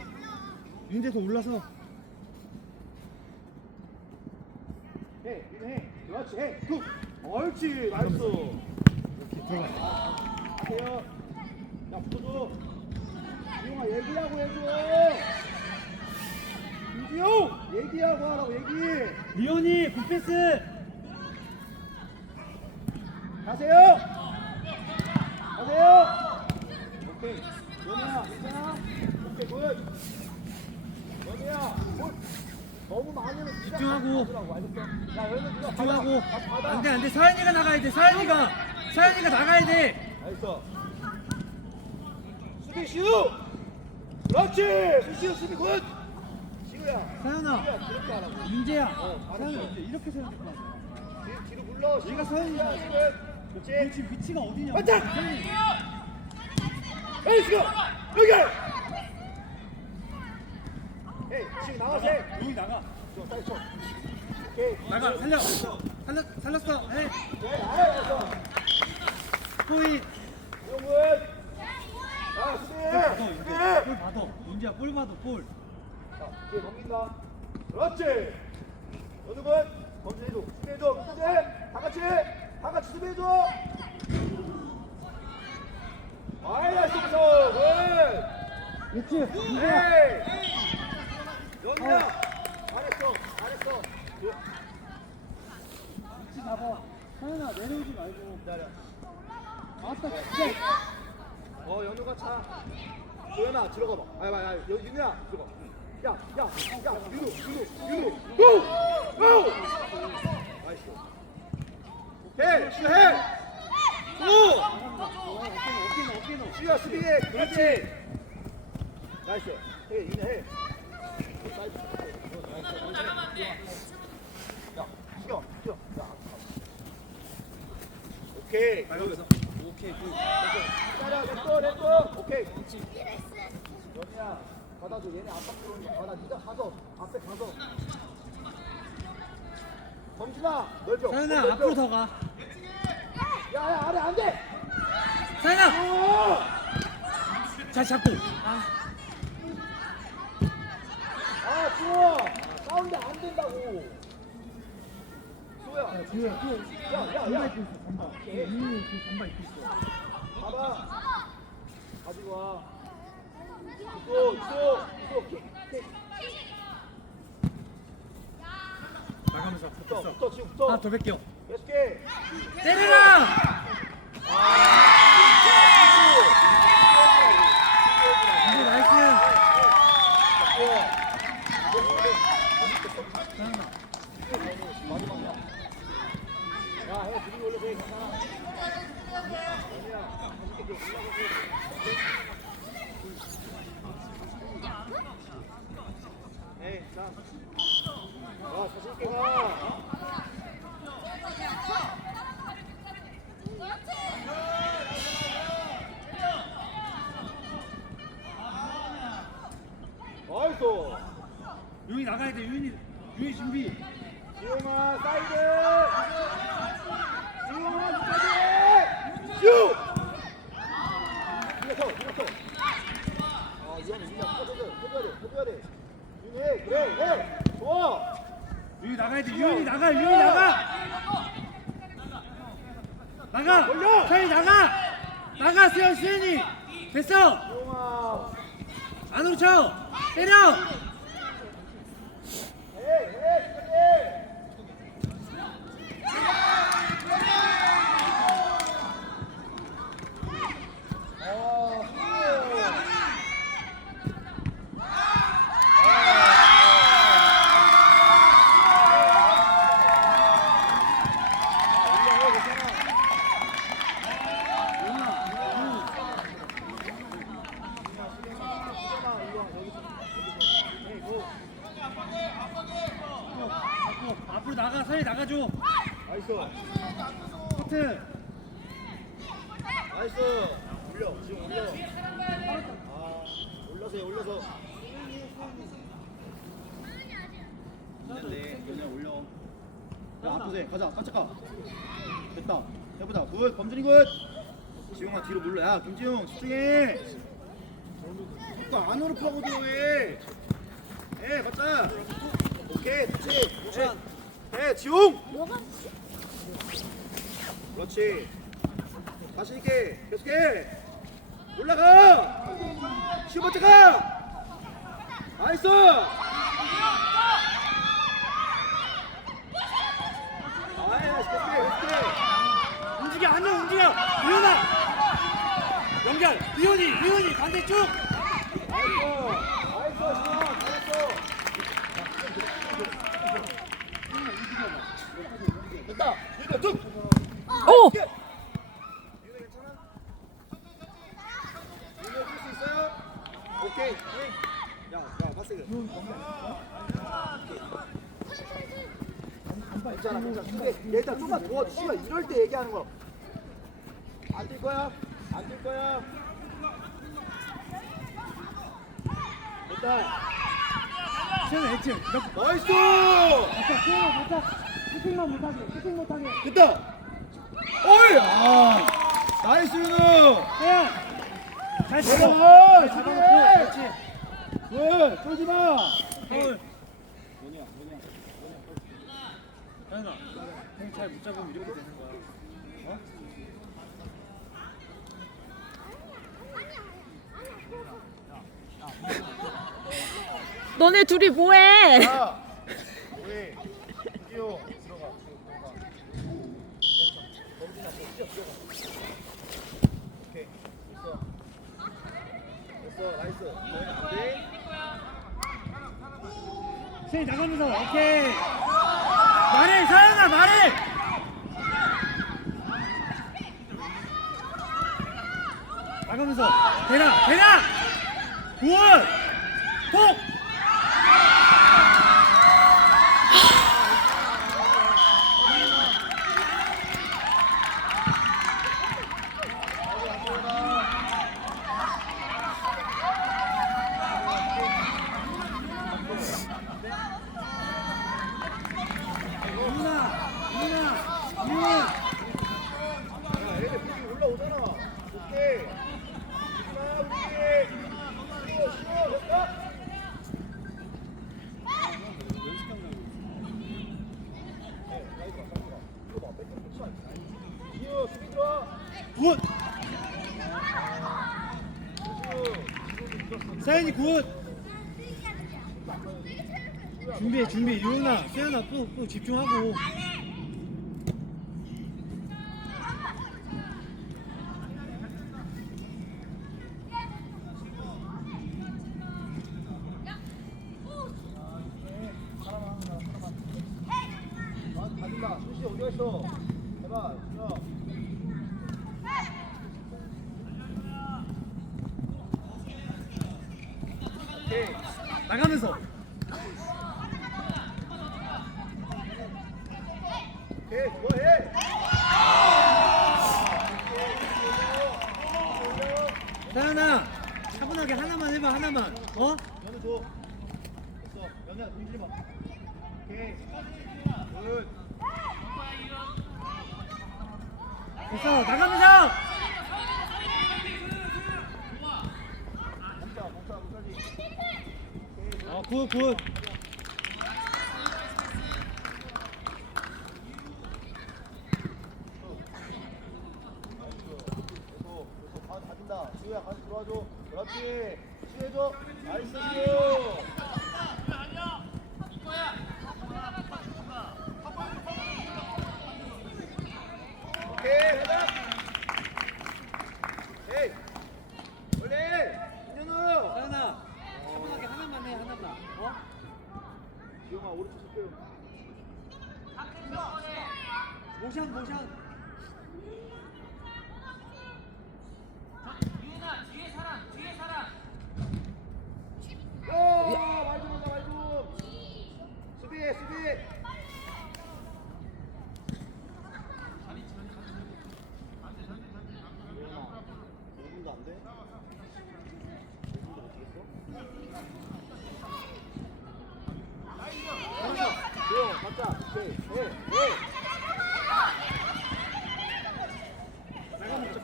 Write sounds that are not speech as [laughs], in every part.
올라서 윤재. 윤재 더 올라서. 해, 윤 해. 그렇지, 해. 굿. 옳지, 나이스. 이렇게 들어가. 하세요. 야, 붙어줘. 지용아, 얘기하고 해줘. 윤지용, 얘기하고 하라고 얘기. 리온이 굿패스. 가세요. 오케이. 연우야, 괜찮아? 오케이, 굿. 연우야, 굿. 너무 많이 하면 네가 집중하고. 받아. 안돼 안돼 서현이가 나가야 돼. 서현이가 서현이가 나가야 돼. 알겠어. 수비 시우. 그렇지. 시우 수비 굿. 시우야. 서현아. 시우야 그렇게 하라고. 윤재야. 어, 서현아 알았어. 이렇게 될것 같아. 뒤, 뒤로 불러. 얘가. 시우. 그렇지. 너 지금 위치가 어디냐? 서현이. 에이 시우. 여기. 에이 시우 나와서 해. 여기 나가. 좋아, 빨리 쳐. 나가 살려. 살려 살렸어. 해. 포인. 볼 받아. 윤재야 볼 받아 볼. 자, 뒤에 넘긴다. 그렇지. 여두분 검진해줘. 수비해줘. 끝까지. 다 같이. 다 같이 수비해줘. 아이, 나이스 부서. 그렇지. 에이. 연우야. 잘했어. 잘했어. 잡아. 서현아 내려오지 말고. 기다려. 아따 진짜. 어, 연우가 차. 도현아, 들어가 봐. 아이. 여- 윤우야, 들어가. 야, 야, 야, 윤우, 윤우, 윤우. 고! 고! 나이스. 해, 시우 해. 어깨는. 시우야 수비해 그렇지 나이스 해 윤혜 해 나이스 야 시경 시경 야 오케이 나가면서. 오케이 굿. 기다려 렛고 렛고 오케이 연희야 받아줘 얘네 압박 들어오니까 받아 네가 가서 앞에 가서 범진아 넓혀 서현아 넓혀. 앞으로 더 가. 야야 아래 안돼 서현아. 어! 잘 잡고. 아. 아 주호 싸운데 안 된다고 뒤에. 야, 야, 야. 반바 입고 있어. 반바. 이민이 그 반바 입고 있어. 봐봐 가지고 와 있어 있어 있어 킥, 킥. 나가면서 붙어. 붙어 지금 붙어 하나 더 뺏겨. 계속해 때려라. 이제 나이스. 서현아. 야해 드리블 올려서 해 괜찮아 연희야 가볍게 좀 올라가고 에이 자 야, 자신있게 가. 나이스. 유인이 나가야 돼. 유인이 유인 준비. 지용아, 사이드. 지용아, 끝까지. 슛! 밀어서, 밀어서. 아, 이거는 민야 터져야 돼, 터져야 돼, 터져야 돼. 윤해, 그래, 해. 좋아. 유인 나가야 돼. 유인이 나가. 유인이 나가. 나가. 서현이 나가. 나가. 수현 수현이. 됐어. 안으로 쳐. 때려. 해, 해, 끝까지. 아, 후. 잡고 앞으로 나가. 서현이 나가줘. 나이스 커트. 나이스 올려 지금 올려 해 올려서 됐네. 연야 올려. 야 앞으로 가자. 깜짝 가. 됐다. 해보자. 굿. 범준이 굿. 지용아 뒤로 물러. 야 김지용 집중해. 자꾸 안으로 파고 들어 왜? 해 맞자. 오케이 그렇지. 그렇지. 해 지용. 그렇지. 자신 있게 계속해. 올라가. 슈퍼트 가. 나이스. 움직여 안녕 움직여 이현아 연결 이현이 이현이 반대쪽 나이스. 나이스. 좋아. 잘했어. 됐다. 됐다. 쭉. 오! 유네 괜찮아? 유네 뛸수 있어요? 오케이. 야, 야, 박세그. 괜찮아, 괜찮아. 근데 얘 좀만 도와줘. 씨발 이럴 때 얘기하는 거. 안뛸 거야? 안뛸 거야? 됐다. 세현아 했지 나이스! 아까 세현아 살짝 슈팅만 못하게 슈팅 못하게 됐다. 어이! 아, 나이스 윤우. 세현 잘 치고! 잘! 잡아놓고 그렇지 왜? 쫄지 마. 파울 세현아 형잘못 잡으면 이렇게 되는 거야 어? 너네 둘이 뭐해? 자, 우리 뛰어 들어가. 들어가. 범진아, 너 뛰어 들어가. 오케이, 됐어. 됐어, 나이스. 너희 안 돼? 세현이 나가면서 오케이. 말해 서현아 말해. 나가면서 대라 대라 구원 톡 누나 누나 윤 야, 얘네 무기 올라오잖아. 오케이. 자, 우리. 쉬어, 쉬어, 됐다. 네, 나이스, 나이스. 이거 봐, 백업 좋지 않냐? 이어, 수비 좋아. 굿. 사연이 굿 준비해 준비 유은아 세연아 또, 또 집중하고 가진다. 수시 어디 갔어? 해봐, 준혁. 오케이. 나가면서 오케이, 좋아해. 사연아 차분하게 하나만 해봐 하나만 어? 연우 줘. 됐어. 연우야, 공지 마. 오케이. 굿. 됐어 나가면서 멈춰, 멈춰, 멈춰지. 오케이, 굿. 어굿굿 계속, 계속 가, 가진다. 지우야, 가서 들어와줘. 그렇지. 치해줘. 나이스, 지우. 오케이, 가자. 오케이. 원래, 김현우. 사연아 차분하게 하나만 해 하나만 어? 지용아, 오른쪽 스크. 모션 모션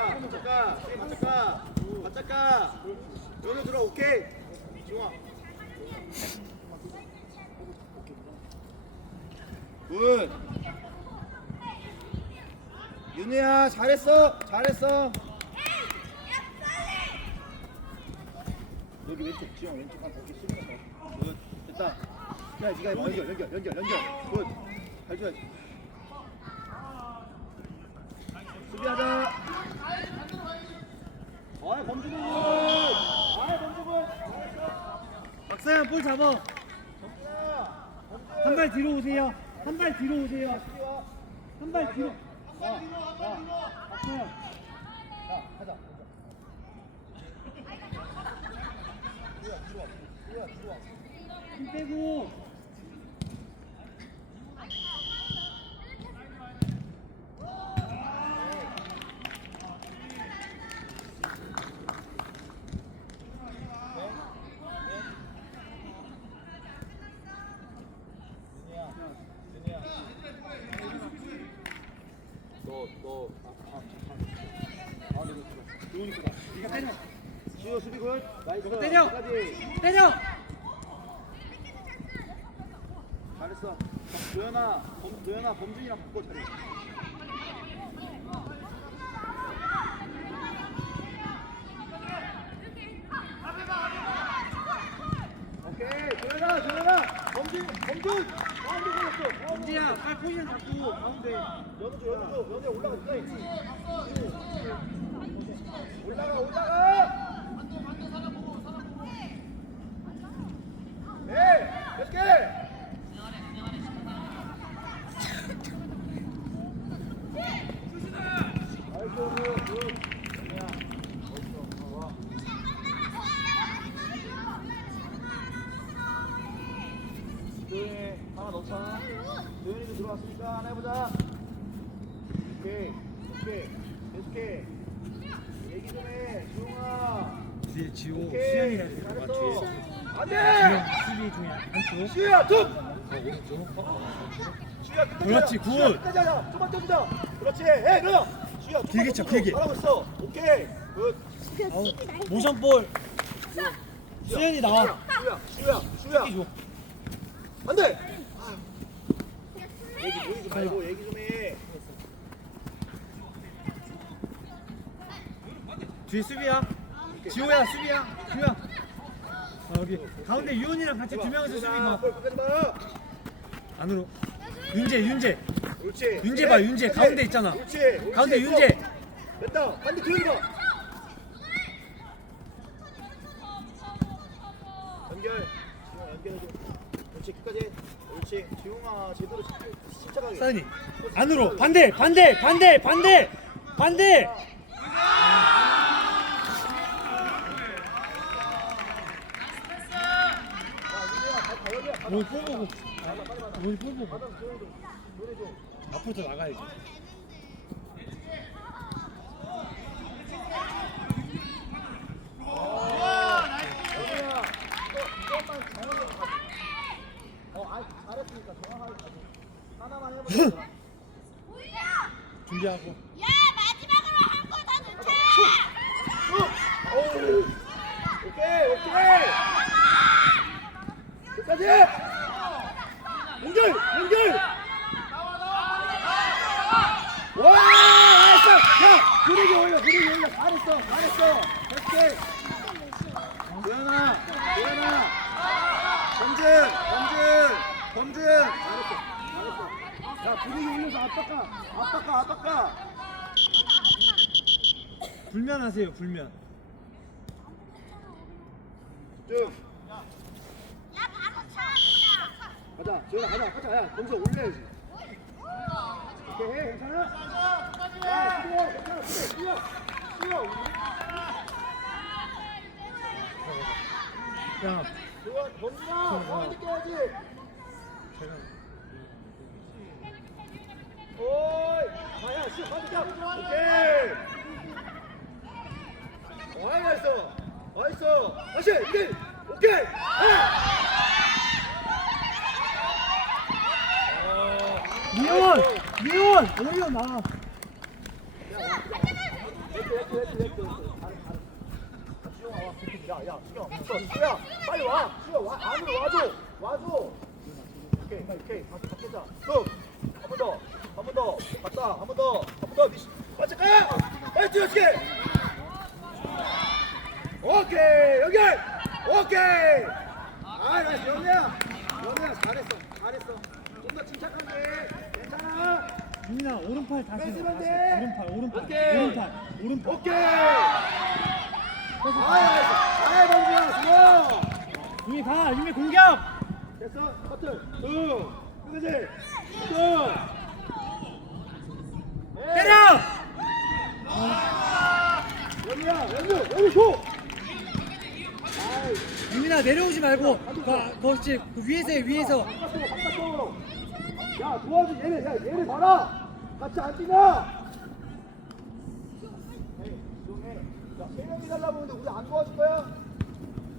야, 맞짱가 수비 맞짱가 맞짱가 연우 들어 오케이 지웅아 굿 윤우야 잘했어 잘했어. 여기 왼쪽 지영 왼쪽 한 거기 쓰는 거굿. 됐다. 야 니가 해봐 연결 연결 연결 연결. 굿잘 줘야지. 수비하자. 아이 범주군 아이 범주군 박사양 볼 잡아. 한 발 뒤로 오세요. 한 발 뒤로 오세요. 한 발 뒤로. 야, 야, 박사양. 야, 가자. 수비야, 들어와. 수비야, 들어와. 힘 빼고. 윤희야, 윤희야. 너, 너, 아, 아, 아. 아, 근데 들어. 좋으니까. 네가 때려. 지호 수비 굿. 나이스. 때려. 끝까지. 때려. 잘했어. 도현아, 범, 도현아, 범준이랑 바꿔 자리. 오케이, 도현아, 도현아, 범지야, 빨리 포지션 잡고 가운데. 연우도, 연우도, 연우 올라가, 올라가. 올라가, 올라가. 네, let's go. 아이고, 굿, 굿. 야, 어딨어? 와. 도현이 하나 넣자. 도현이도 들어왔으니까 하나 해보자. 오케이, 계속해. 얘기 좀 해, 지웅아. 뒤에 지호 오케이, 수현이가 있을 것 잘했어. 같아. 안 주영 돼! 수비 중에 한쪽. 시우야, 툭! 어, 오른쪽. 시우야, 끝까지 그렇지, 하자. 굿. 시우야, 끝까지 하자. 좀만 떠주자. 그렇지, 해, 그럼. 시우야, 좀만 길게 더 쳐, 쳐. 길게. 잘하고 있어. 오케이, 굿. 아우, 모션볼. 수현이 나와. 시우야, 시우야, 시우야. 줘. 안 돼! 얘기 보이지 말고 얘기 좀 해. 뒤에 수비야. 지호야 수비야. 지호야. 아, 여기 가운데 유은이랑 같이 두 명이서 수비 끝까지 봐. 안으로. 윤재 윤재. 그렇지. 윤재 봐, 윤재. 그렇지. 가운데 있잖아. 그렇지. 그렇지. 가운데 또. 윤재. 됐다. 반대 뒤로 가. 연결. 지웅아 연결해줘. 그렇지 끝까지. 그렇지. 지웅아 제대로 침- 침착하게. 사연이 안으로 반대 반대 반대 반대 반대. 야 윤재야 발 가열이야. 가다. 오늘 볼 보고. 볼 보고. 앞으로 더 나가야지. 연우야, 이 [laughs] 거 이것만 정확하게 가자. 어, 아, 잘했으니까 정확하게 가자. 하나만 해보자. 준비하고. 야 마지막으로 한 골 더 넣자. 오, 오케이, 오케이. 끝까지. 연결, 연결. 와, 나이스. 야, 분위기 올려, 분위기 올려. 잘했어, 잘했어. 오케이. 도현아, 도현아. 범준, 범준, 범준. 잘했어, 잘했어. 야, 분위기 올려서 압박가, 압박가, 압박가. 불면 하세요 불면. 쭉. 야 바로 차. 가자, 지현아 가자, 가자, 야, 검사 올려야지. 오케이, 해, 괜찮아? 야, 수비해, 괜찮아, 뛰어, 뛰어. 야. 좋아, 범준아, 가만히 느껴야지. 제가 오이, 아, 야, 씨, 가자, 자, 오케이. 와이어 와이어 다시. 이길. 오케이. 미연! 미연! 올려 나. 야, 야, 수경, 수경, 빨리 와, 수경, 와, 안으로 와줘, 와줘. 오케이, 빨리, 오케이, 다시 바뀌자. 쭉, 한번 더, 한 번 더, 갔다, 한 번 더, 한 번 더, 미시, 맞춰, 가! 빨리 뛰어, 시계! 오케이 연결 오케이! 아 나이스 연우야. 연우야 잘했어 잘했어. 좀 더 침착하게. 괜찮아? 유민아 오른팔 다시 뺏으면 다시. 돼. 오른팔 오른팔 오케이. 오른팔 오른팔. 오케이. 아이 범주야 좋아. 유미 가 유미 공격! 됐어 커트. 응 끝이지. 응 때려! 연우야 연우 연우 줘 아이 유민아 내려오지 말고 그, 그렇지 그 위에서 해 위에서. 바깥으로 바깥으로 야 도와줘. 얘네 야 얘네 봐라. 같이 안 뛰나 에이 조용해 야 세 명이 달라고 하는데 우리 안 도와줄 거야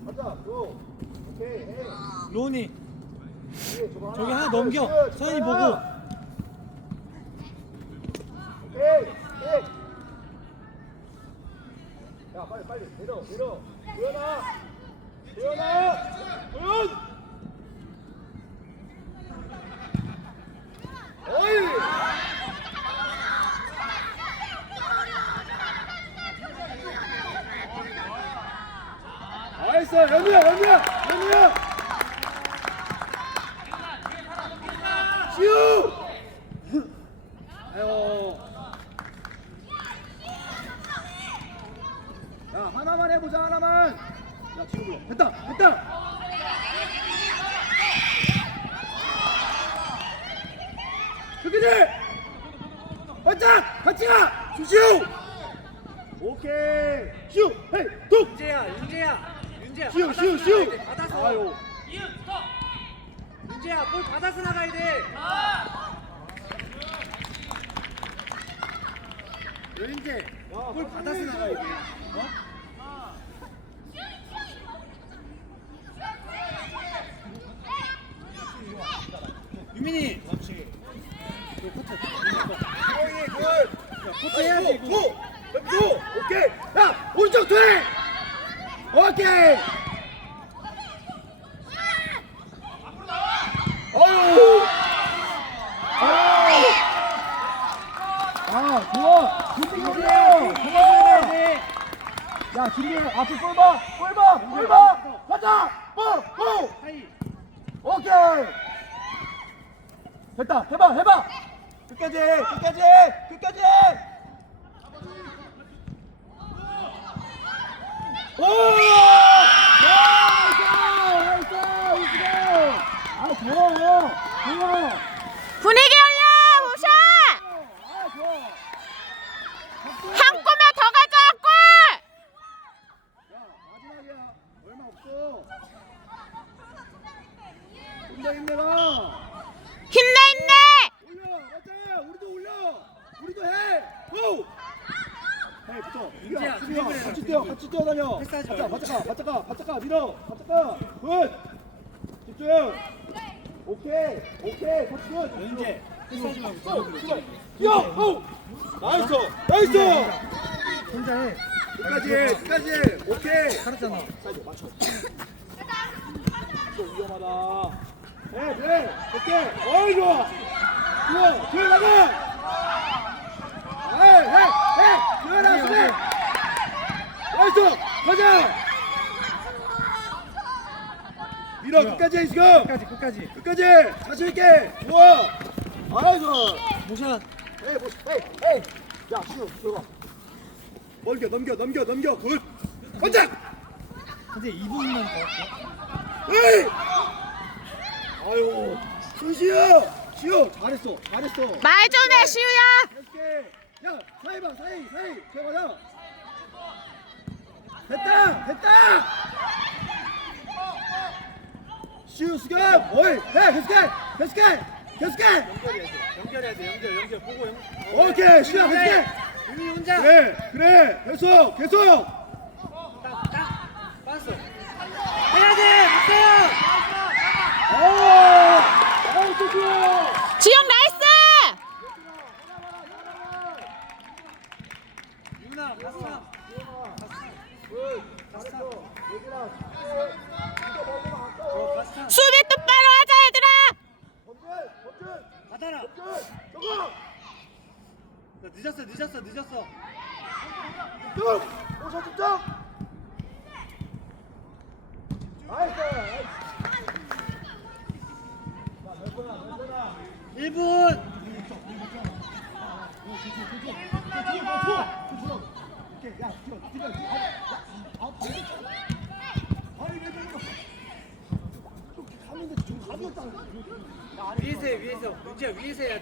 가자 고 오케이 해 로운이 예, 저거 저기 하나 넘겨. 슛, 서현이 슛. 보고. 오케이 오케이. 야 빨리 빨리. 내려 내려. 어이 나이스 연우야 아유 야 하나만 해보자 하나만 됐다 됐다. 그기들 반짝 같이 가! 주시오! 오케이. 시우 헤이 뚝! 윤재야 윤재야 윤재야 시우 받아서 시우 시우 나가야 돼, 받아서. 아유. 윤재야 볼 받아서 나가야 돼. 윤재 볼 받아서 나가야 돼. 어? 민이 그렇지 형이 굿 포트 해야지 고! 고! 오케이! 야! 오른쪽 돼! 오케이! 어우! 아! 아, 좋아! 준비 윤재 올려! 받아서 나가야 좋아! 돼 야, 준비 앞에 볼 봐! 볼 봐! 볼 봐! 가자! 볼! 볼! 하이 오케이! 됐다! 해봐! 해봐! 끝까지! 끝까지! 끝까지! 오! 야! 나이스! 나이스! 나이스! 아, 좋아! 좋아! 분위기 올려 우샤 아, 좋아! 한 골만 더 가자 골 야, 마지막이야. 얼마 없어. 좀 더 힘내라. 힘내 힘내 올려, 맞아. 우리도 올려. 우리도 해. 고. 해, 붙어. 윤지야, 수비야, 수비야. 드리블 해라, 같이 뛰어, 드리블. 같이 뛰어다녀. 패스하지 바짝, 말고. 바짝 가, 바짝 가, 바짝 가, 밀어, 바짝 가. 굿. 집중. 오케이, 오케이, 같이 굿. 말고 고. 출발. 뛰어. 고. 나이스, 나이스. 혼자 해 끝까지, 끝까지. 오케이. 살았잖아 사이드 맞춰. 또 위험하다. 네, 네, 오케이. 어이 좋아. 좋아, 뒤에 나가. 에이, 에이, 에이, 뒤에 수비. 나이스, 가자. 밀어 좋아. 끝까지 해, 지금. 끝까지 끝까지 자신 있게. 좋아. 아이 좋아. 모션 에이, 뭐, 에이, 에이. 야, 시우, 들어가. 넘겨, 넘겨, 넘겨, 넘겨. 굿. 반짝. 이제 2분만 더 에이! 아유, 순시야! 시우, 잘했어, 잘했어. 말 좀 해 시우야 할게. 야, 사이 봐, 사이, 사이. 들어가자. 됐다, 됐다! 시우 수경! 어이, 해, 계속해! 계속해! 계속해! 연결해야 돼 연결 연결 보고 연 오케이, 시우야, 계속해! 유민이 혼자 그래, 그래, 계속, 계속! 딱딱 빠졌어 해야 돼 박세영 아우! 아우, 또 좋아! 받아라. 저거. 늦었어, 늦었어, 늦었어. 득점! 오셔 득점! 나이스! 이분 revise, ya